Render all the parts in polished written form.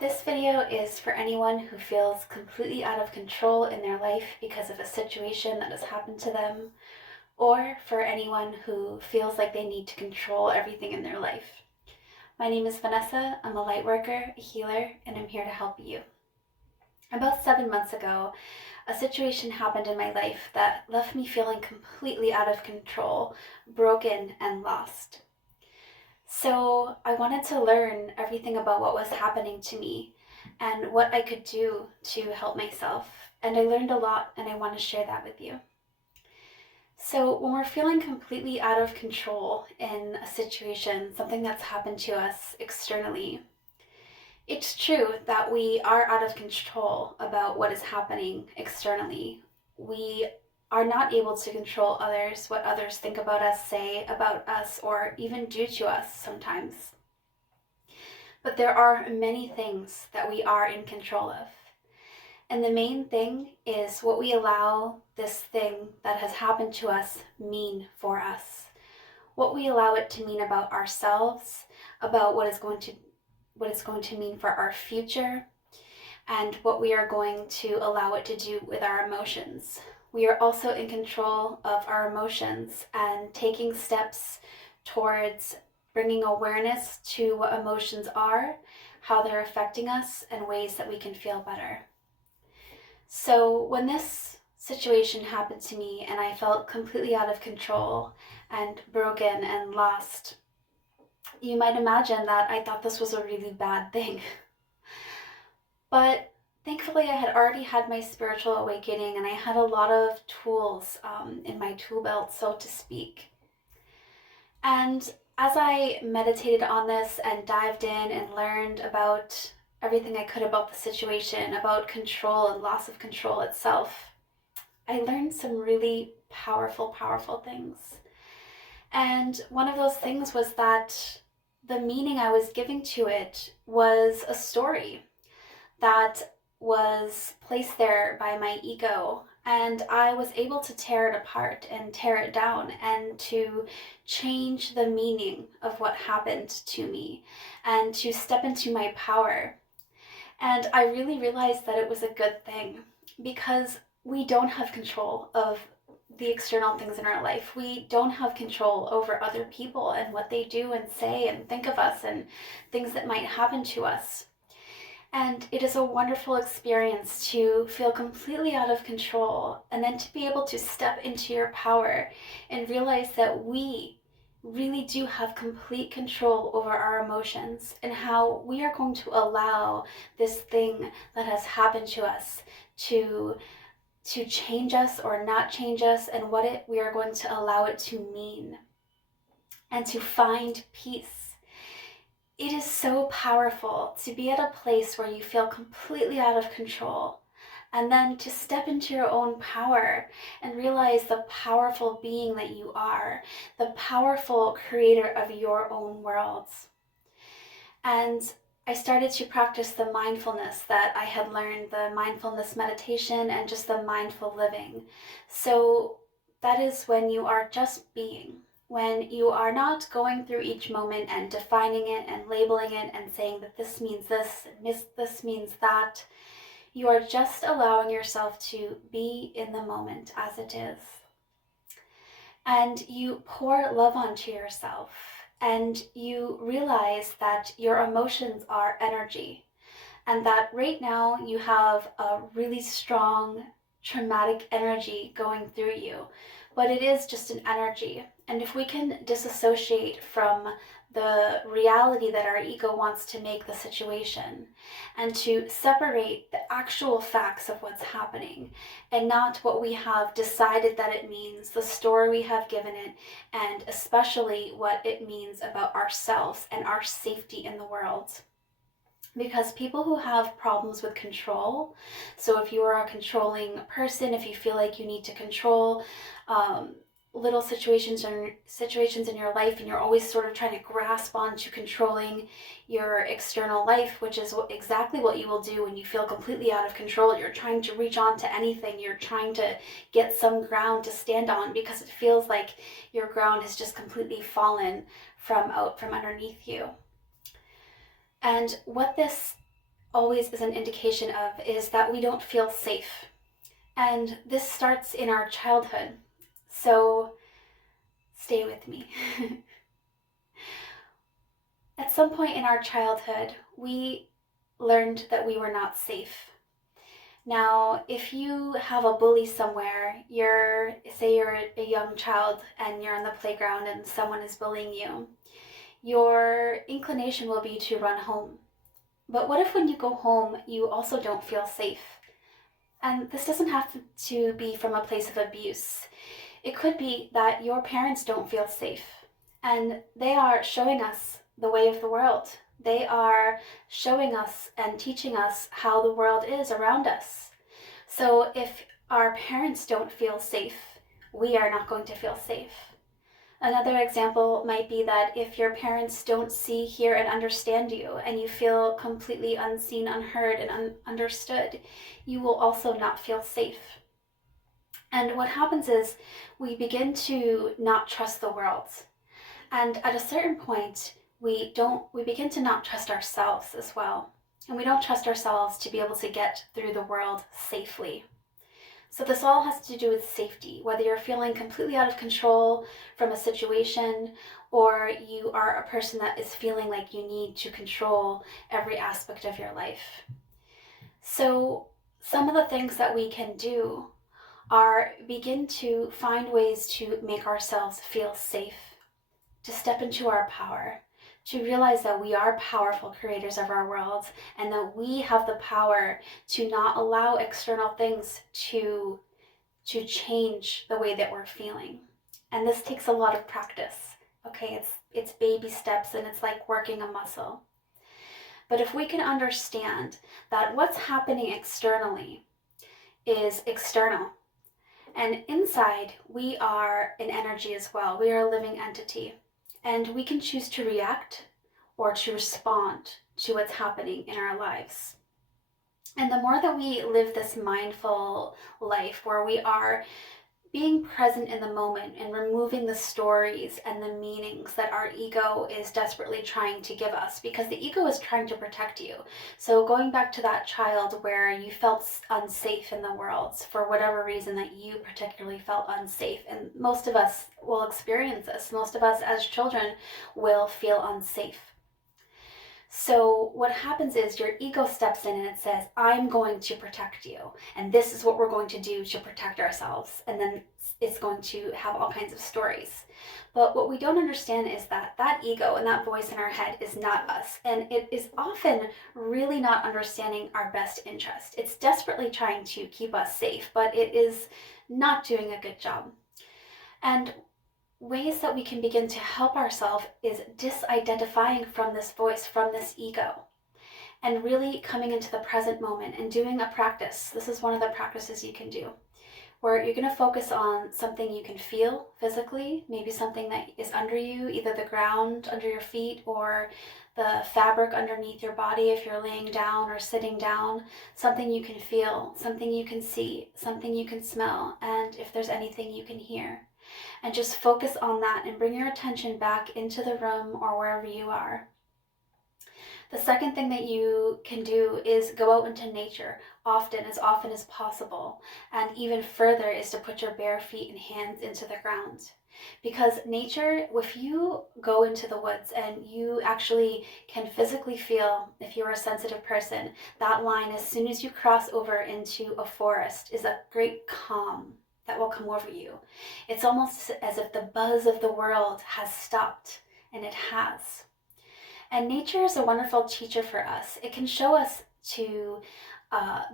This video is for anyone who feels completely out of control in their life because of a situation that has happened to them, or for anyone who feels like they need to control everything in their life. My name is Vanessa, I'm a lightworker, a healer, and I'm here to help you. About 7 months ago, a situation happened in my life that left me feeling completely out of control, broken, and lost. So I wanted to learn everything about what was happening to me and what I could do to help myself. And I learned a lot, and I want to share that with you. So when we're feeling completely out of control in a situation, something that's happened to us externally, it's true that we are out of control about what is happening externally. We are not able to control others, what others think about us, say about us, or even do to us sometimes. But there are many things that we are in control of. And the main thing is what we allow this thing that has happened to us mean for us. What we allow it to mean about ourselves, about what it's going to mean for our future, and what we are going to allow it to do with our emotions. We are also in control of our emotions and taking steps towards bringing awareness to what emotions are, how they're affecting us, and ways that we can feel better. So when this situation happened to me and I felt completely out of control and broken and lost, you might imagine that I thought this was a really bad thing. But thankfully, I had already had my spiritual awakening and I had a lot of tools in my tool belt, so to speak. And as I meditated on this and dived in and learned about everything I could about the situation, about control and loss of control itself, I learned some really powerful things. And one of those things was that the meaning I was giving to it was a story that was placed there by my ego, and I was able to tear it apart and tear it down and to change the meaning of what happened to me and to step into my power. And I really realized that it was a good thing because we don't have control of the external things in our life. We don't have control over other people and what they do and say and think of us and things that might happen to us. And it is a wonderful experience to feel completely out of control and then to be able to step into your power and realize that we really do have complete control over our emotions and how we are going to allow this thing that has happened to us to change us or not change us, and what we are going to allow it to mean and to find peace. It is so powerful to be at a place where you feel completely out of control and then to step into your own power and realize the powerful being that you are, the powerful creator of your own worlds. And I started to practice the mindfulness that I had learned, the mindfulness meditation and just the mindful living. So that is when you are just being. When you are not going through each moment and defining it and labeling it and saying that this means this and this means that, you are just allowing yourself to be in the moment as it is. And you pour love onto yourself and you realize that your emotions are energy and that right now you have a really strong traumatic energy going through you, but it is just an energy. And if we can disassociate from the reality that our ego wants to make the situation and to separate the actual facts of what's happening and not what we have decided that it means, the story we have given it, and especially what it means about ourselves and our safety in the world. Because people who have problems with control, so if you are a controlling person, if you feel like you need to control little situations in your life and you're always sort of trying to grasp onto controlling your external life, which is exactly what you will do when you feel completely out of control. You're trying to reach on to anything. You're trying to get some ground to stand on because it feels like your ground has just completely fallen from underneath you. And what this always is an indication of is that we don't feel safe. And this starts in our childhood. So stay with me. At some point in our childhood, we learned that we were not safe. Now, if you have a bully somewhere, say you're a young child and you're on the playground and someone is bullying you, your inclination will be to run home. But what if when you go home, you also don't feel safe? And this doesn't have to be from a place of abuse. It could be that your parents don't feel safe, and they are showing us the way of the world. They are showing us and teaching us how the world is around us. So if our parents don't feel safe, we are not going to feel safe. Another example might be that if your parents don't see, hear, and understand you, and you feel completely unseen, unheard, and understood, you will also not feel safe. And what happens is we begin to not trust the world. And at a certain point, we begin to not trust ourselves as well. And we don't trust ourselves to be able to get through the world safely. So this all has to do with safety, whether you're feeling completely out of control from a situation or you are a person that is feeling like you need to control every aspect of your life. So some of the things that we can do are begin to find ways to make ourselves feel safe, to step into our power, to realize that we are powerful creators of our world and that we have the power to not allow external things to change the way that we're feeling. And this takes a lot of practice. Okay, it's baby steps and it's like working a muscle. But if we can understand that what's happening externally is external, and inside we are an energy as well. We are a living entity. And we can choose to react or to respond to what's happening in our lives. And the more that we live this mindful life where we are being present in the moment and removing the stories and the meanings that our ego is desperately trying to give us, because the ego is trying to protect you. So going back to that child where you felt unsafe in the world for whatever reason that you particularly felt unsafe, and most of us will experience this. Most of us as children will feel unsafe. So what happens is your ego steps in and it says, I'm going to protect you. And this is what we're going to do to protect ourselves. And then it's going to have all kinds of stories. But what we don't understand is that that ego and that voice in our head is not us. And it is often really not understanding our best interest. It's desperately trying to keep us safe, but it is not doing a good job. And ways that we can begin to help ourselves is disidentifying from this voice, from this ego, and really coming into the present moment and doing a practice. This is one of the practices you can do, where you're going to focus on something you can feel physically, maybe something that is under you, either the ground under your feet or the fabric underneath your body if you're laying down or sitting down, something you can feel, something you can see, something you can smell, and if there's anything you can hear. And just focus on that and bring your attention back into the room or wherever you are. The second thing that you can do is go out into nature often as possible. And even further is to put your bare feet and hands into the ground. Because nature, if you go into the woods and you actually can physically feel, if you're a sensitive person, that line as soon as you cross over into a forest is a great calm that will come over you. It's almost as if the buzz of the world has stopped, and it has. And nature is a wonderful teacher for us. It can show us to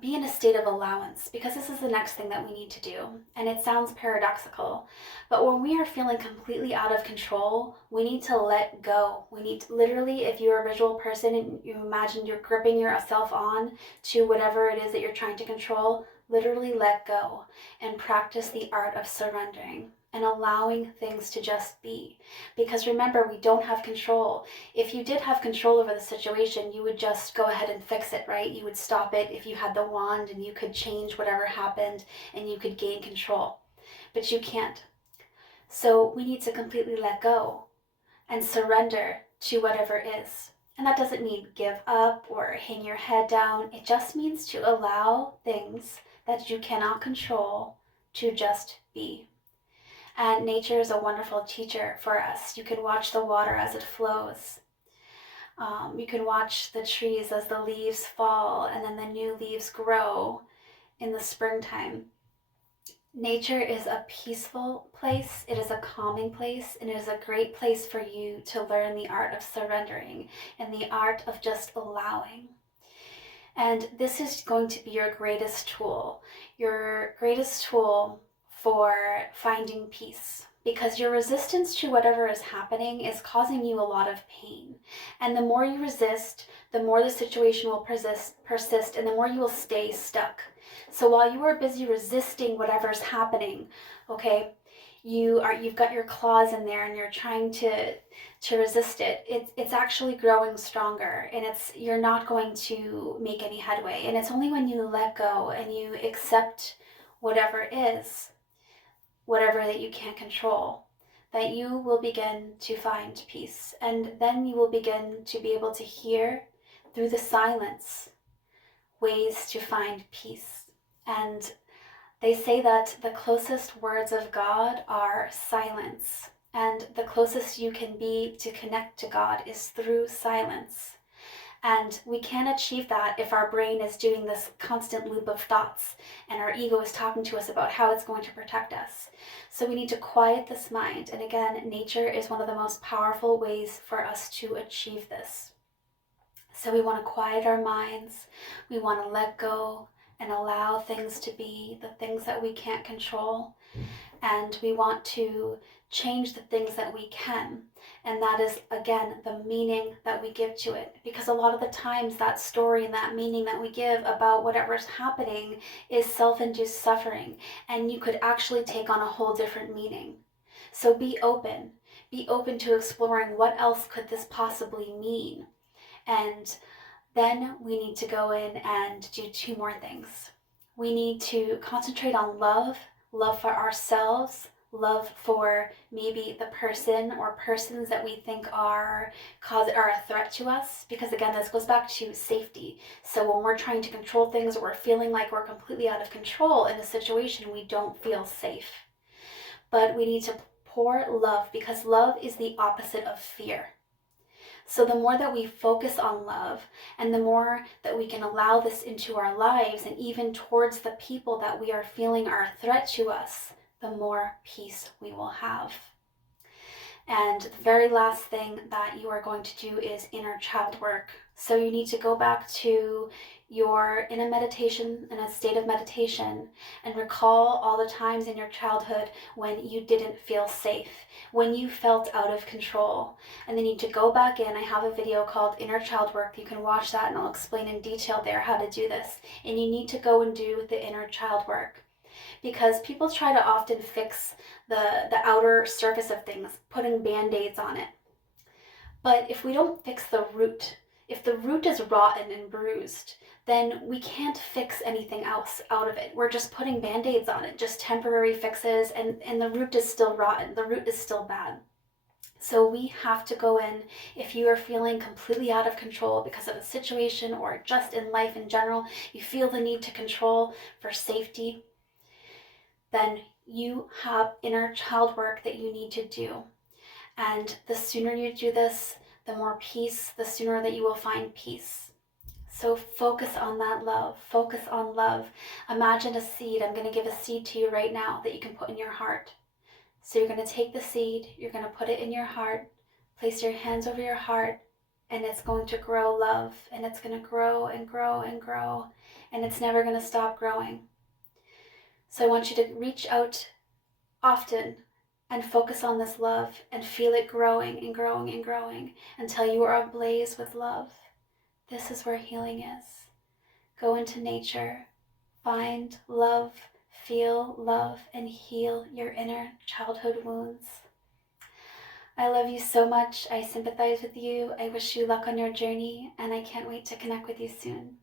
be in a state of allowance, because this is the next thing that we need to do. And it sounds paradoxical, but when we are feeling completely out of control, we need to let go. We need to, literally, if you're a visual person and you imagine you're gripping yourself on to whatever it is that you're trying to control, literally let go and practice the art of surrendering and allowing things to just be. Because remember, we don't have control. If you did have control over the situation, you would just go ahead and fix it, right? You would stop it if you had the wand and you could change whatever happened and you could gain control. But you can't. So we need to completely let go and surrender to whatever is. And that doesn't mean give up or hang your head down. It just means to allow things that you cannot control to just be. And nature is a wonderful teacher for us. You can watch the water as it flows. You can watch the trees as the leaves fall and then the new leaves grow in the springtime. Nature is a peaceful place, it is a calming place, and it is a great place for you to learn the art of surrendering and the art of just allowing. And this is going to be your greatest tool for finding peace. Because your resistance to whatever is happening is causing you a lot of pain. And the more you resist, the more the situation will persist, and the more you will stay stuck. So while you are busy resisting whatever's happening, okay, you've got your claws in there and you're trying to resist it. It's actually growing stronger, and you're not going to make any headway. And it's only when you let go and you accept whatever is, whatever that you can't control, that you will begin to find peace. And then you will begin to be able to hear through the silence ways to find peace. And they say that the closest words of God are silence. And the closest you can be to connect to God is through silence. And we can't achieve that if our brain is doing this constant loop of thoughts and our ego is talking to us about how it's going to protect us. So we need to quiet this mind. And again, nature is one of the most powerful ways for us to achieve this. So we want to quiet our minds. We want to let go and allow things to be, the things that we can't control. And we want to change the things that we can. And that is, again, the meaning that we give to it. Because a lot of the times that story and that meaning that we give about whatever's happening is self-induced suffering. And you could actually take on a whole different meaning. So be open. Be open to exploring what else could this possibly mean. And then we need to go in and do two more things. We need to concentrate on love for ourselves, love for maybe the person or persons that we think are a threat to us. Because again, this goes back to safety. So when we're trying to control things or we're feeling like we're completely out of control in a situation, we don't feel safe. But we need to pour love, because love is the opposite of fear. So the more that we focus on love, and the more that we can allow this into our lives, and even towards the people that we are feeling are a threat to us, the more peace we will have. And the very last thing that you are going to do is inner child work. So you need to go back to in a state of meditation, and recall all the times in your childhood when you didn't feel safe, when you felt out of control. And then you need to go back in. I have a video called Inner Child Work. You can watch that and I'll explain in detail there how to do this. And you need to go and do the inner child work. Because people try to often fix the outer surface of things, putting band-aids on it. But if we don't fix the root, if the root is rotten and bruised, then we can't fix anything else out of it. We're just putting band-aids on it, just temporary fixes, and the root is still rotten. The root is still bad. So we have to go in. If you are feeling completely out of control because of a situation or just in life in general, you feel the need to control for safety, then you have inner child work that you need to do. And the sooner you do this, the more peace, the sooner that you will find peace. So focus on that love. Focus on love. Imagine a seed. I'm going to give a seed to you right now that you can put in your heart. So you're going to take the seed, you're going to put it in your heart, place your hands over your heart, and it's going to grow love. And it's going to grow and grow and grow. And it's never going to stop growing. So I want you to reach out often and focus on this love and feel it growing and growing and growing until you are ablaze with love. This is where healing is. Go into nature, find love, feel love, and heal your inner childhood wounds. I love you so much. I sympathize with you. I wish you luck on your journey, and I can't wait to connect with you soon.